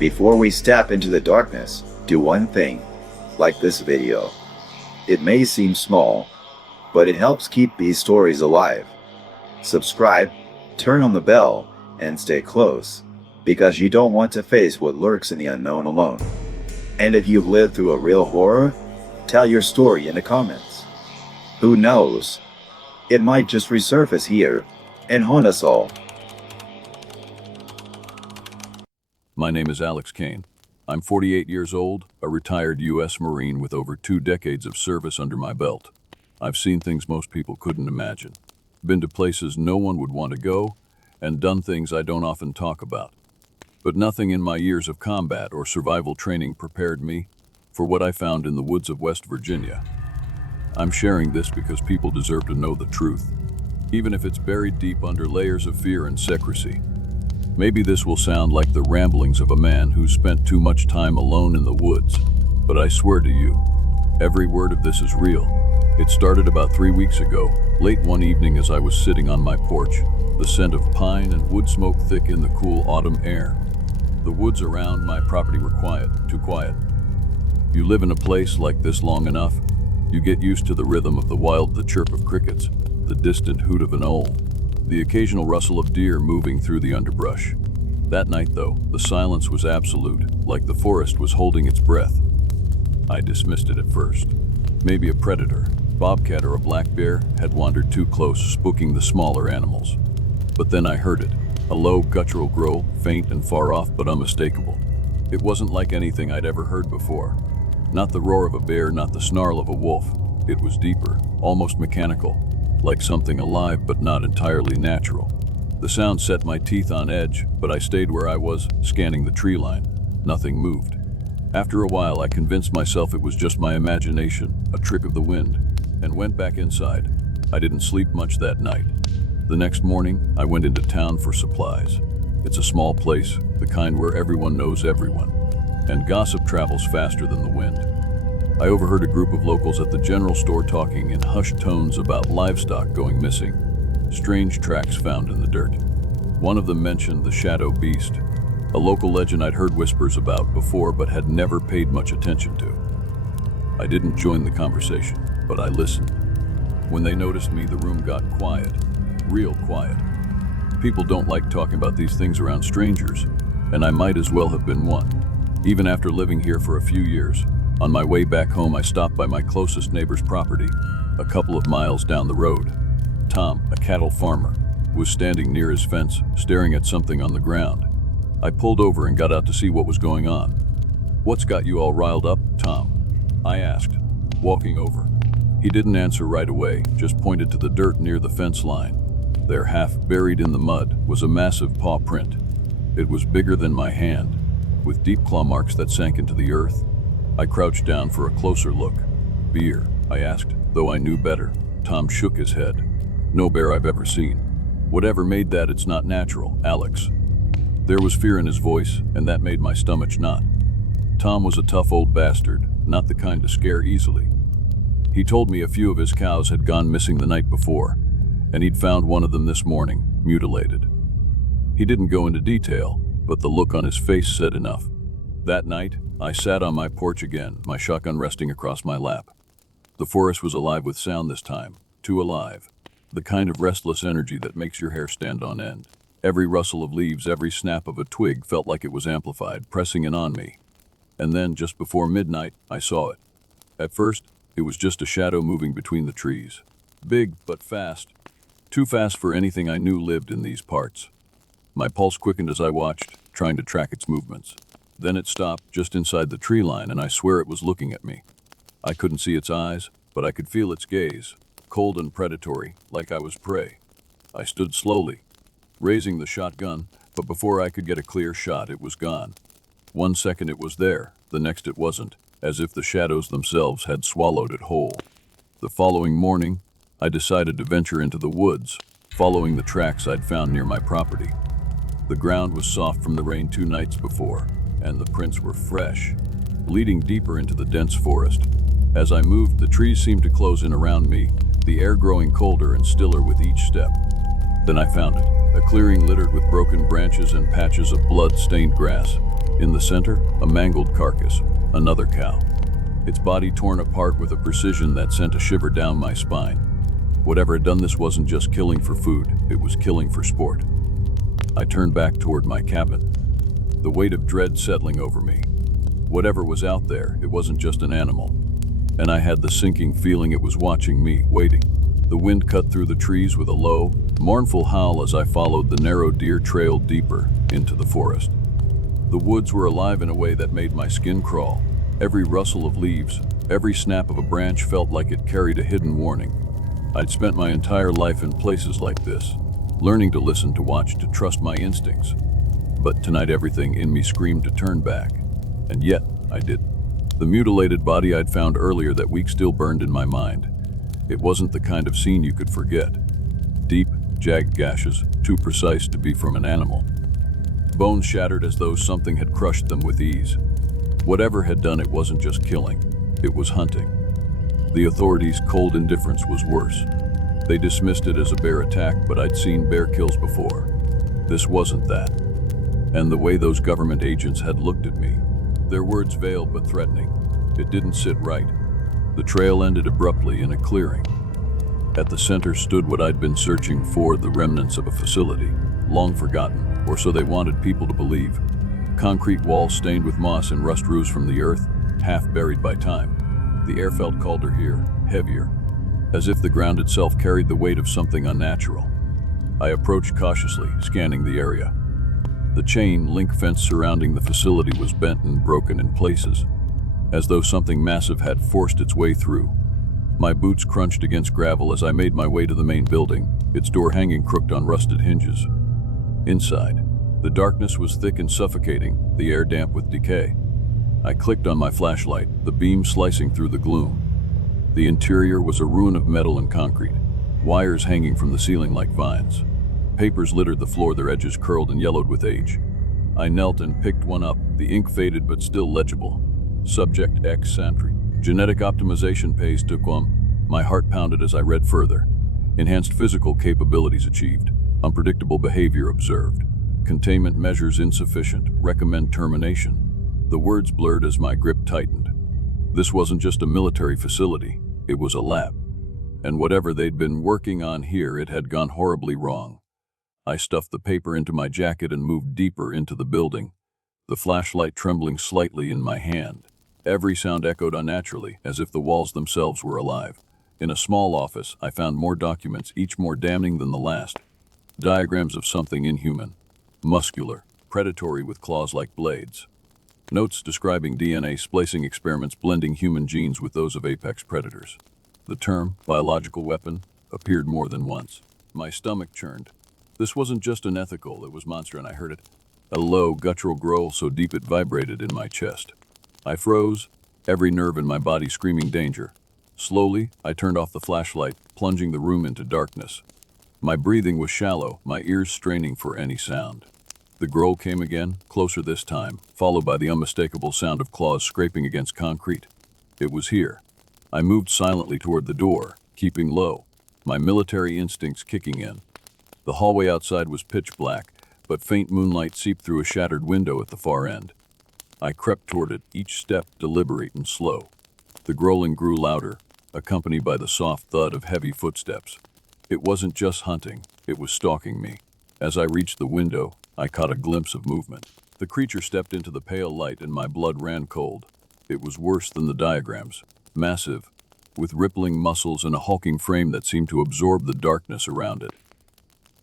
Before we step into the darkness, do one thing. Like this video. It may seem small, but it helps keep these stories alive. Subscribe, turn on the bell, and stay close, because you don't want to face what lurks in the unknown alone. And if you've lived through a real horror, tell your story in the comments. Who knows? It might just resurface here and haunt us all. My name is Alex Kane. I'm 48 years old, a retired U.S. Marine with over 2 decades of service under my belt. I've seen things most people couldn't imagine, been to places no one would want to go, and done things I don't often talk about. But nothing in my years of combat or survival training prepared me for what I found in the woods of West Virginia. I'm sharing this because people deserve to know the truth, even if it's buried deep under layers of fear and secrecy. Maybe this will sound like the ramblings of a man who's spent too much time alone in the woods, but I swear to you, every word of this is real. It started about 3 weeks ago, late one evening as I was sitting on my porch, the scent of pine and wood smoke thick in the cool autumn air. The woods around my property were quiet, too quiet. You live in a place like this long enough, you get used to the rhythm of the wild, the chirp of crickets, the distant hoot of an owl, the occasional rustle of deer moving through the underbrush. That night, though, the silence was absolute, like the forest was holding its breath. I dismissed it at first. Maybe a predator, bobcat or a black bear, had wandered too close, spooking the smaller animals. But then I heard it, a low, guttural growl, faint and far off but unmistakable. It wasn't like anything I'd ever heard before. Not the roar of a bear, not the snarl of a wolf. It was deeper, almost mechanical, like something alive but not entirely natural. The sound set my teeth on edge, but I stayed where I was, scanning the tree line. Nothing moved. After a while, I convinced myself it was just my imagination, a trick of the wind, and went back inside. I didn't sleep much that night. The next morning, I went into town for supplies. It's a small place, the kind where everyone knows everyone, and gossip travels faster than the wind. I overheard a group of locals at the general store talking in hushed tones about livestock going missing, strange tracks found in the dirt. One of them mentioned the shadow beast, a local legend I'd heard whispers about before but had never paid much attention to. I didn't join the conversation, but I listened. When they noticed me, the room got quiet, real quiet. People don't like talking about these things around strangers, and I might as well have been one. Even after living here for a few years, on my way back home, I stopped by my closest neighbor's property, a couple of miles down the road. Tom, a cattle farmer, was standing near his fence, staring at something on the ground. I pulled over and got out to see what was going on. "What's got you all riled up, Tom?" I asked, walking over. He didn't answer right away, just pointed to the dirt near the fence line. There, half buried in the mud, was a massive paw print. It was bigger than my hand, with deep claw marks that sank into the earth. I crouched down for a closer look. "Beer?" I asked, though I knew better. Tom shook his head. "No bear I've ever seen. Whatever made that, it's not natural, Alex." There was fear in his voice, and that made my stomach knot. Tom was a tough old bastard, not the kind to scare easily. He told me a few of his cows had gone missing the night before, and he'd found one of them this morning, mutilated. He didn't go into detail, but the look on his face said enough. That night, I sat on my porch again, my shotgun resting across my lap. The forest was alive with sound this time, too alive. The kind of restless energy that makes your hair stand on end. Every rustle of leaves, every snap of a twig felt like it was amplified, pressing in on me. And then, just before midnight, I saw it. At first, it was just a shadow moving between the trees. Big, but fast. Too fast for anything I knew lived in these parts. My pulse quickened as I watched, trying to track its movements. Then it stopped just inside the tree line, and I swear it was looking at me. I couldn't see its eyes, but I could feel its gaze, cold and predatory, like I was prey. I stood slowly, raising the shotgun, but before I could get a clear shot, it was gone. 1 second it was there, the next it wasn't, as if the shadows themselves had swallowed it whole. The following morning, I decided to venture into the woods, following the tracks I'd found near my property. The ground was soft from the rain 2 nights before, and the prints were fresh, leading deeper into the dense forest. As I moved, the trees seemed to close in around me, the air growing colder and stiller with each step. Then I found it, a clearing littered with broken branches and patches of blood-stained grass. In the center, a mangled carcass, another cow. Its body torn apart with a precision that sent a shiver down my spine. Whatever had done this wasn't just killing for food, it was killing for sport. I turned back toward my cabin, the weight of dread settling over me. Whatever was out there, it wasn't just an animal. And I had the sinking feeling it was watching me, waiting. The wind cut through the trees with a low, mournful howl as I followed the narrow deer trail deeper into the forest. The woods were alive in a way that made my skin crawl. Every rustle of leaves, every snap of a branch felt like it carried a hidden warning. I'd spent my entire life in places like this, learning to listen, to watch, to trust my instincts. But tonight everything in me screamed to turn back. And yet, I didn't. The mutilated body I'd found earlier that week still burned in my mind. It wasn't the kind of scene you could forget. Deep, jagged gashes, too precise to be from an animal. Bones shattered as though something had crushed them with ease. Whatever had done it wasn't just killing, it was hunting. The authorities' cold indifference was worse. They dismissed it as a bear attack, but I'd seen bear kills before. This wasn't that. And the way those government agents had looked at me, their words veiled but threatening, it didn't sit right. The trail ended abruptly in a clearing. At the center stood what I'd been searching for, the remnants of a facility, long forgotten, or so they wanted people to believe. Concrete walls stained with moss and rust roofs from the earth, half buried by time. The air felt colder here, heavier, as if the ground itself carried the weight of something unnatural. I approached cautiously, scanning the area. The chain link fence surrounding the facility was bent and broken in places, as though something massive had forced its way through. My boots crunched against gravel as I made my way to the main building, its door hanging crooked on rusted hinges. Inside, the darkness was thick and suffocating, the air damp with decay. I clicked on my flashlight, the beam slicing through the gloom. The interior was a ruin of metal and concrete, wires hanging from the ceiling like vines. Papers littered the floor, their edges curled and yellowed with age. I knelt and picked one up, the ink faded but still legible. Subject X Santry. Genetic optimization pays to quam. My heart pounded as I read further. Enhanced physical capabilities achieved. Unpredictable behavior observed. Containment measures insufficient. Recommend termination. The words blurred as my grip tightened. This wasn't just a military facility, it was a lab. And whatever they'd been working on here, it had gone horribly wrong. I stuffed the paper into my jacket and moved deeper into the building, the flashlight trembling slightly in my hand. Every sound echoed unnaturally, as if the walls themselves were alive. In a small office, I found more documents, each more damning than the last. Diagrams of something inhuman, muscular, predatory with claws like blades. Notes describing DNA splicing experiments blending human genes with those of apex predators. The term, biological weapon, appeared more than once. My stomach churned. This wasn't just unethical, it was monster, and I heard it. A low, guttural growl so deep it vibrated in my chest. I froze, every nerve in my body screaming danger. Slowly, I turned off the flashlight, plunging the room into darkness. My breathing was shallow, my ears straining for any sound. The growl came again, closer this time, followed by the unmistakable sound of claws scraping against concrete. It was here. I moved silently toward the door, keeping low, my military instincts kicking in. The hallway outside was pitch black, but faint moonlight seeped through a shattered window at the far end. I crept toward it, each step deliberate and slow. The growling grew louder, accompanied by the soft thud of heavy footsteps. It wasn't just hunting, it was stalking me. As I reached the window, I caught a glimpse of movement. The creature stepped into the pale light and my blood ran cold. It was worse than the diagrams. Massive, with rippling muscles and a hulking frame that seemed to absorb the darkness around it.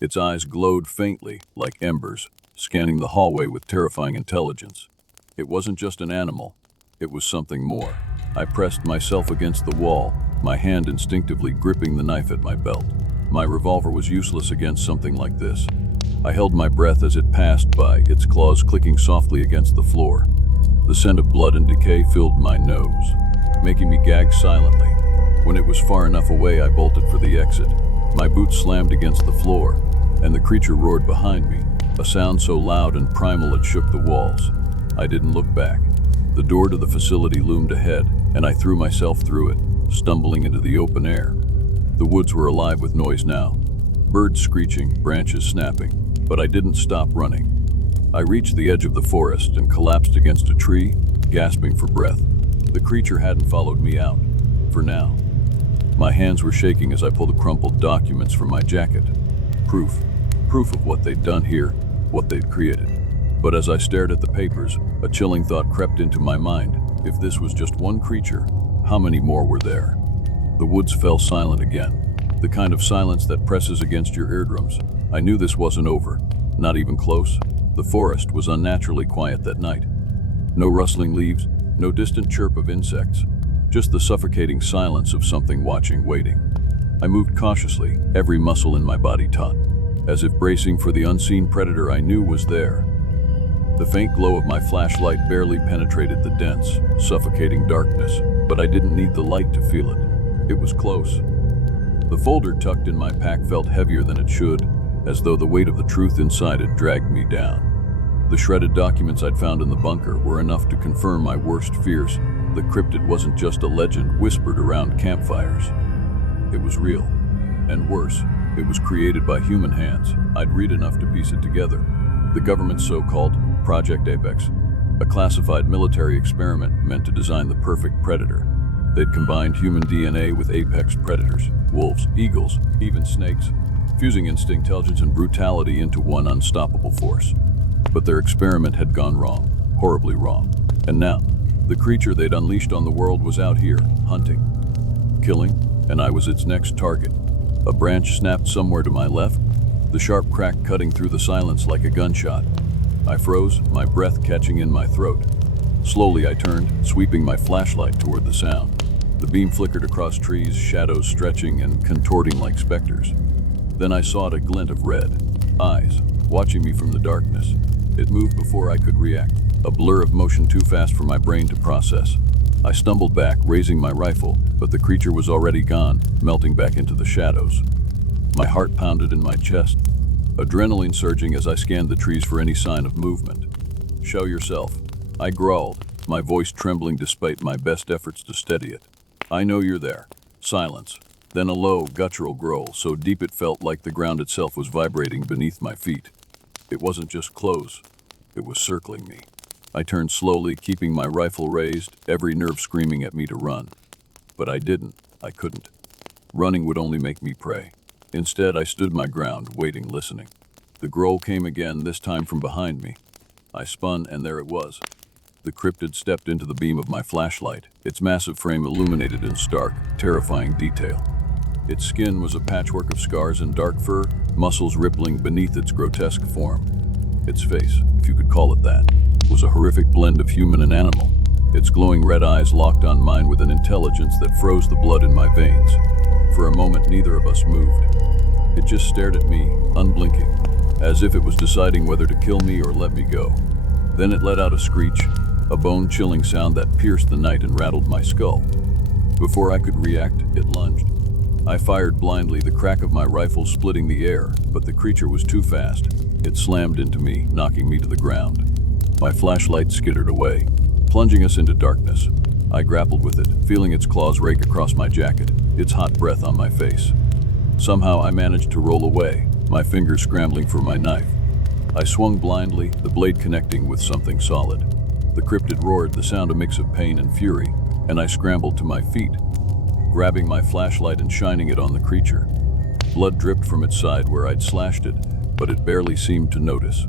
Its eyes glowed faintly, like embers, scanning the hallway with terrifying intelligence. It wasn't just an animal, it was something more. I pressed myself against the wall, my hand instinctively gripping the knife at my belt. My revolver was useless against something like this. I held my breath as it passed by, its claws clicking softly against the floor. The scent of blood and decay filled my nose, making me gag silently. When it was far enough away, I bolted for the exit. My boots slammed against the floor, and the creature roared behind me, a sound so loud and primal it shook the walls. I didn't look back. The door to the facility loomed ahead, and I threw myself through it, stumbling into the open air. The woods were alive with noise now, birds screeching, branches snapping, but I didn't stop running. I reached the edge of the forest and collapsed against a tree, gasping for breath. The creature hadn't followed me out, for now. My hands were shaking as I pulled the crumpled documents from my jacket. Proof. Proof of what they'd done here, what they'd created. But as I stared at the papers, a chilling thought crept into my mind. If this was just one creature, how many more were there? The woods fell silent again, the kind of silence that presses against your eardrums. I knew this wasn't over, not even close. The forest was unnaturally quiet that night. No rustling leaves, no distant chirp of insects, just the suffocating silence of something watching, waiting. I moved cautiously, every muscle in my body taut, as if bracing for the unseen predator I knew was there. The faint glow of my flashlight barely penetrated the dense, suffocating darkness, but I didn't need the light to feel it. It was close. The folder tucked in my pack felt heavier than it should, as though the weight of the truth inside it dragged me down. The shredded documents I'd found in the bunker were enough to confirm my worst fears. The cryptid wasn't just a legend whispered around campfires. It was real. And worse, it was created by human hands. I'd read enough to piece it together. The government's so-called Project Apex, a classified military experiment meant to design the perfect predator. They'd combined human DNA with apex predators, wolves, eagles, even snakes, fusing instinct, intelligence, and brutality into one unstoppable force. But their experiment had gone wrong, horribly wrong. And now, the creature they'd unleashed on the world was out here, hunting, killing, and I was its next target. A branch snapped somewhere to my left, the sharp crack cutting through the silence like a gunshot. I froze, my breath catching in my throat. Slowly I turned, sweeping my flashlight toward the sound. The beam flickered across trees, shadows stretching and contorting like specters. Then I saw a glint of red, eyes, watching me from the darkness. It moved before I could react, a blur of motion too fast for my brain to process. I stumbled back, raising my rifle, but the creature was already gone, melting back into the shadows. My heart pounded in my chest, adrenaline surging as I scanned the trees for any sign of movement. "Show yourself," I growled, my voice trembling despite my best efforts to steady it. "I know you're there." Silence. Then a low, guttural growl, so deep it felt like the ground itself was vibrating beneath my feet. It wasn't just close, it was circling me. I turned slowly, keeping my rifle raised, every nerve screaming at me to run. But I didn't. I couldn't. Running would only make me prey. Instead, I stood my ground, waiting, listening. The growl came again, this time from behind me. I spun, and there it was. The cryptid stepped into the beam of my flashlight, its massive frame illuminated in stark, terrifying detail. Its skin was a patchwork of scars and dark fur, muscles rippling beneath its grotesque form. Its face, if you could call it that, was a horrific blend of human and animal. Its glowing red eyes locked on mine with an intelligence that froze the blood in my veins. For a moment, neither of us moved. It just stared at me, unblinking, as if it was deciding whether to kill me or let me go. Then it let out a screech, a bone-chilling sound that pierced the night and rattled my skull. Before I could react, it lunged. I fired blindly, the crack of my rifle splitting the air, but the creature was too fast. It slammed into me, knocking me to the ground. My flashlight skittered away, plunging us into darkness. I grappled with it, feeling its claws rake across my jacket, its hot breath on my face. Somehow I managed to roll away, my fingers scrambling for my knife. I swung blindly, the blade connecting with something solid. The cryptid roared, the sound a mix of pain and fury, and I scrambled to my feet, grabbing my flashlight and shining it on the creature. Blood dripped from its side where I'd slashed it, but it barely seemed to notice.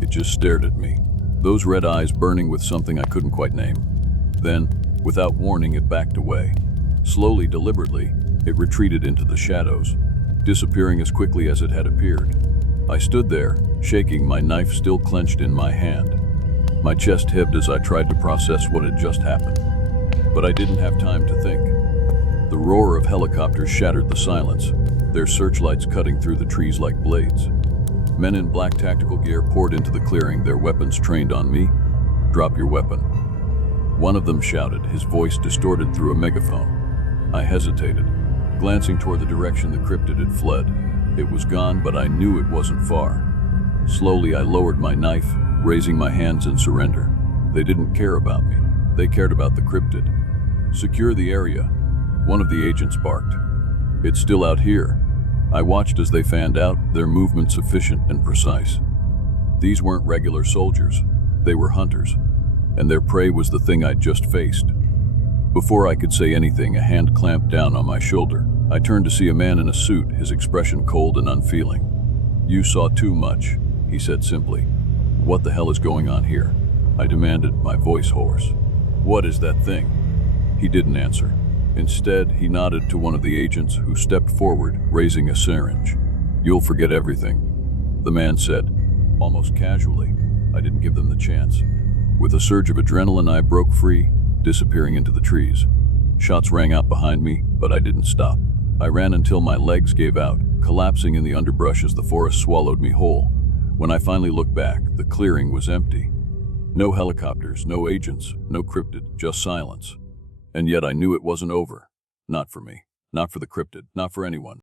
It just stared at me, those red eyes burning with something I couldn't quite name. Then, without warning, it backed away. Slowly, deliberately, it retreated into the shadows, disappearing as quickly as it had appeared. I stood there, shaking, my knife still clenched in my hand. My chest heaved as I tried to process what had just happened. But I didn't have time to think. The roar of helicopters shattered the silence, their searchlights cutting through the trees like blades. Men in black tactical gear poured into the clearing, their weapons trained on me. "Drop your weapon." One of them shouted, his voice distorted through a megaphone. I hesitated, glancing toward the direction the cryptid had fled. It was gone, but I knew it wasn't far. Slowly, I lowered my knife, raising my hands in surrender. They didn't care about me. They cared about the cryptid. "Secure the area," one of the agents barked. "It's still out here." I watched as they fanned out, their movements efficient and precise. These weren't regular soldiers. They were hunters, and their prey was the thing I'd just faced. Before I could say anything, a hand clamped down on my shoulder. I turned to see a man in a suit, his expression cold and unfeeling. "You saw too much," he said simply. "What the hell is going on here?" I demanded, my voice hoarse. "What is that thing?" He didn't answer. Instead, he nodded to one of the agents who stepped forward, raising a syringe. "You'll forget everything," the man said, almost casually. I didn't give them the chance. With a surge of adrenaline, I broke free, disappearing into the trees. Shots rang out behind me, but I didn't stop. I ran until my legs gave out, collapsing in the underbrush as the forest swallowed me whole. When I finally looked back, the clearing was empty. No helicopters, no agents, no cryptid, just silence. And yet I knew it wasn't over. Not for me, not for the cryptid, not for anyone.